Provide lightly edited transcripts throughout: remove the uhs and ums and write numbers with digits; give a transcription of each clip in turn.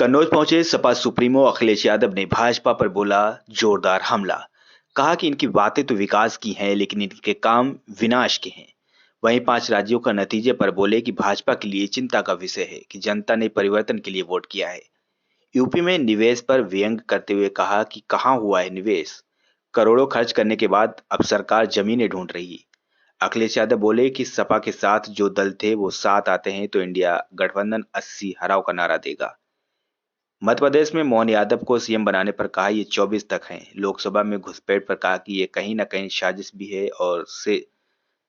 कन्नौज पहुंचे सपा सुप्रीमो अखिलेश यादव ने भाजपा पर बोला जोरदार हमला। कहा कि इनकी बातें तो विकास की हैं लेकिन इनके काम विनाश के हैं। वहीं 5 राज्यों का नतीजे पर बोले कि भाजपा के लिए चिंता का विषय है कि जनता ने परिवर्तन के लिए वोट किया है। यूपी में निवेश पर व्यंग करते हुए कहा कि कहां हुआ है निवेश, करोड़ों खर्च करने के बाद अब सरकार जमीनें ढूंढ रही है। अखिलेश यादव बोले कि सपा के साथ जो दल थे वो साथ आते हैं तो इंडिया गठबंधन 80 हराओ का नारा देगा। मध्य प्रदेश में मोहन यादव को सीएम बनाने पर कहा ये 24 तक हैं। लोकसभा में घुसपैठ पर कहा कि ये कहीं न कहीं साजिश भी है और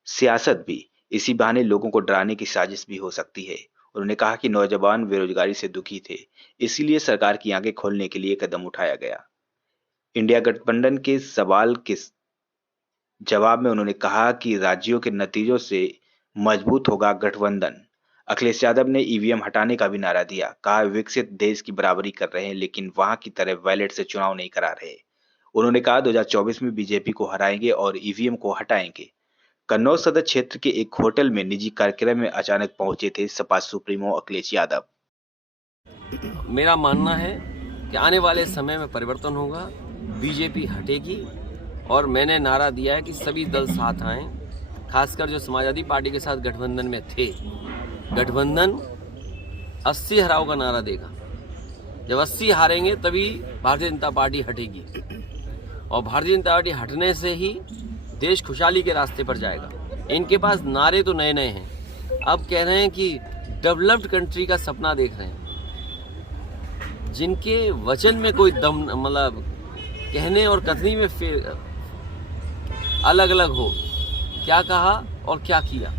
सियासत भी। इसी बहाने लोगों को डराने की साजिश भी हो सकती है। उन्होंने कहा कि नौजवान बेरोजगारी से दुखी थे, इसीलिए सरकार की आंखें खोलने के लिए कदम उठाया गया। इंडिया गठबंधन के सवाल के जवाब में उन्होंने कहा कि राज्यों के नतीजों से मजबूत होगा गठबंधन। अखिलेश यादव ने ईवीएम हटाने का भी नारा दिया। कहा विकसित देश की बराबरी कर रहे हैं लेकिन वहां की तरह बैलेट से चुनाव नहीं करा रहे। उन्होंने कहा 2024 में बीजेपी को हराएंगे और ईवीएम को हटाएंगे। कन्नौज सदर क्षेत्र के एक होटल में निजी कार्यक्रम में अचानक पहुंचे थे सपा सुप्रीमो अखिलेश यादव। मेरा मानना है कि आने वाले समय में परिवर्तन होगा, बीजेपी हटेगी और मैंने नारा दिया है कि सभी दल साथ आएं, खासकर जो समाजवादी पार्टी के साथ गठबंधन में थे। गठबंधन 80 हराओ का नारा देगा। जब 80 हारेंगे तभी भारतीय जनता पार्टी हटेगी और भारतीय जनता पार्टी हटने से ही देश खुशहाली के रास्ते पर जाएगा। इनके पास नारे तो नए नए हैं, अब कह रहे हैं कि डेवलप्ड कंट्री का सपना देख रहे हैं, जिनके वचन में कोई दम मतलब कहने और कथनी में अलग अलग हो। क्या कहा और क्या किया,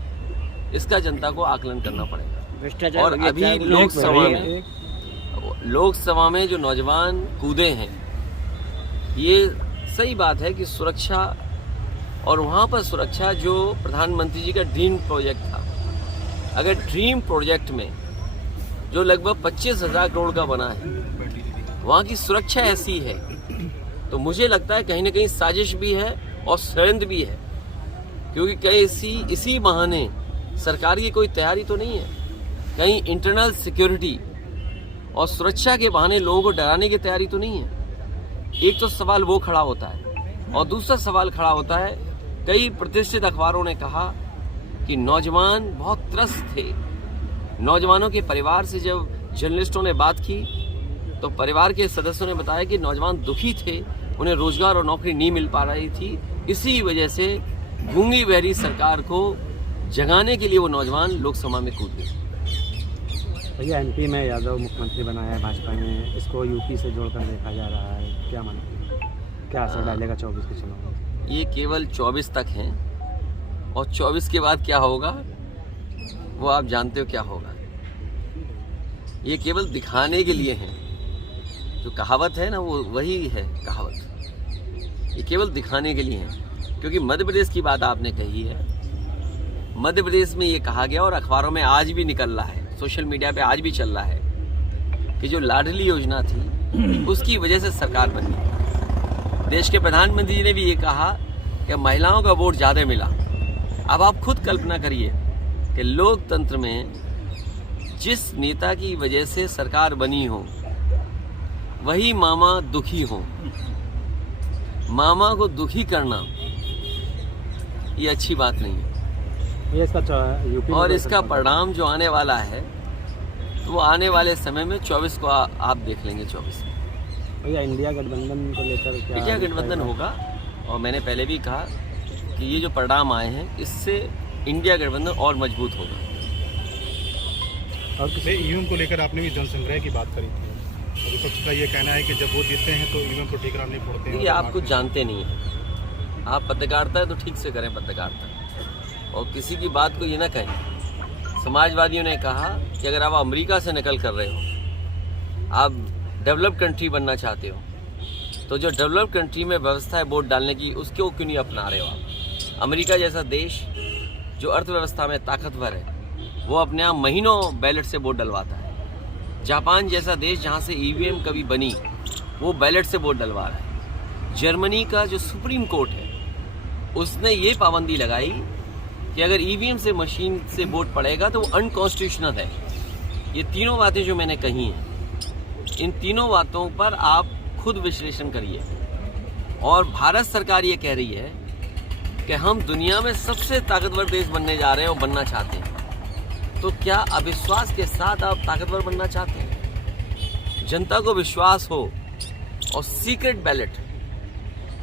इसका जनता को आकलन करना पड़ेगा। और अभी लोकसभा में जो नौजवान कूदे हैं, ये सही बात है कि सुरक्षा, और वहाँ पर सुरक्षा जो प्रधानमंत्री जी का ड्रीम प्रोजेक्ट था, अगर ड्रीम प्रोजेक्ट में जो लगभग 25,000 करोड़ का बना है, वहाँ की सुरक्षा ऐसी है तो मुझे लगता है कहीं ना कहीं साजिश भी है और षड्यंत्र भी है, क्योंकि कहीं इसी बहाने सरकार की कोई तैयारी तो नहीं है, कहीं इंटरनल सिक्योरिटी और सुरक्षा के बहाने लोगों को डराने की तैयारी तो नहीं है। एक तो सवाल वो खड़ा होता है और दूसरा सवाल खड़ा होता है, कई प्रतिष्ठित अखबारों ने कहा कि नौजवान बहुत त्रस्त थे। नौजवानों के परिवार से जब जर्नलिस्टों ने बात की तो परिवार के सदस्यों ने बताया कि नौजवान दुखी थे, उन्हें रोजगार और नौकरी नहीं मिल पा रही थी। इसी वजह से गूंगी बहरी सरकार को जगाने के लिए वो नौजवान लोकसभा में कूद गए। भैया एमपी में यादव मुख्यमंत्री बनाया है भाजपा ने, इसको यूपी से जोड़कर देखा जा रहा है, क्या मानते हैं, क्या असर डालेगा 24 के चुनाव में? ये केवल 24 तक हैं और 24 के बाद क्या होगा वो आप जानते हो क्या होगा। ये केवल दिखाने के लिए हैं, जो कहावत है ना वो वही है कहावत। ये केवल दिखाने के लिए है, क्योंकि मध्य प्रदेश की बात आपने कही है। मध्य प्रदेश में ये कहा गया और अखबारों में आज भी निकल रहा है, सोशल मीडिया पे आज भी चल रहा है कि जो लाडली योजना थी उसकी वजह से सरकार बनी। देश के प्रधानमंत्री जी ने भी ये कहा कि महिलाओं का वोट ज़्यादा मिला। अब आप खुद कल्पना करिए कि लोकतंत्र में जिस नेता की वजह से सरकार बनी हो वही मामा दुखी हो, मामा को दुखी करना ये अच्छी बात नहीं है। और इसका परिणाम जो आने वाला है तो वो आने वाले समय में 24 को आप देख लेंगे। 24 भैया इंडिया गठबंधन को लेकर क्या? इंडिया गठबंधन होगा और मैंने पहले भी कहा कि ये जो परिणाम आए हैं इससे इंडिया गठबंधन और मजबूत होगा। और ईवीएम को लेकर आपने भी जनसंग्रह की बात करी थी, विपक्ष का ये कहना है कि जब वो जीतते हैं तो ईवीएम को ठेकेदार नहीं फोड़ते हैं। ये आप कुछ जानते नहीं हैं, आप पत्रकारिता है तो ठीक से करें पत्रकारिता, और किसी की बात को ये ना कहें। समाजवादियों ने कहा कि अगर आप अमेरिका से नकल कर रहे हो, आप डेवलप कंट्री बनना चाहते हो, तो जो डेवलप कंट्री में व्यवस्था है वोट डालने की, उसको क्यों नहीं अपना रहे हो आप? अमेरिका जैसा देश जो अर्थव्यवस्था में ताकतवर है वो अपने आप महीनों बैलेट से वोट डलवाता है। जापान जैसा देश जहाँ से ईवीएम कभी बनी वो बैलेट से वोट डलवा रहा है। जर्मनी का जो सुप्रीम कोर्ट है उसने ये पाबंदी लगाई कि अगर ईवीएम से मशीन से वोट पड़ेगा तो वो अनकॉन्स्टिट्यूशनल है। ये तीनों बातें जो मैंने कही हैं इन तीनों बातों पर आप खुद विश्लेषण करिए। और भारत सरकार ये कह रही है कि हम दुनिया में सबसे ताकतवर देश बनने जा रहे हैं और बनना चाहते हैं। तो क्या अविश्वास के साथ आप ताकतवर बनना चाहते हैं? जनता को विश्वास हो और सीक्रेट बैलेट,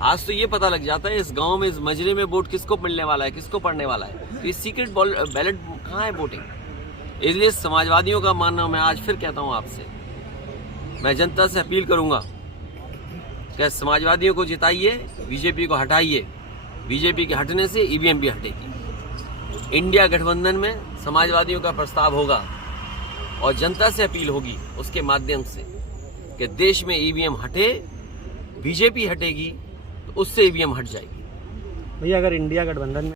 आज तो ये पता लग जाता है इस गांव में, इस मजरे में वोट किसको मिलने वाला है, किसको पड़ने वाला है। तो ये सीक्रेट बैलेट कहाँ है वोटिंग? इसलिए समाजवादियों का मानना, मैं आज फिर कहता हूँ आपसे, मैं जनता से अपील करूंगा कि समाजवादियों को जिताइए, बीजेपी को हटाइए। बीजेपी के हटने से ईवीएम भी हटेगी। इंडिया गठबंधन में समाजवादियों का प्रस्ताव होगा और जनता से अपील होगी उसके माध्यम से कि देश में ईवीएम हटे, बीजेपी हटेगी तो उससे ईवीएम हट जाएगी। भैया अगर इंडिया गठबंधन में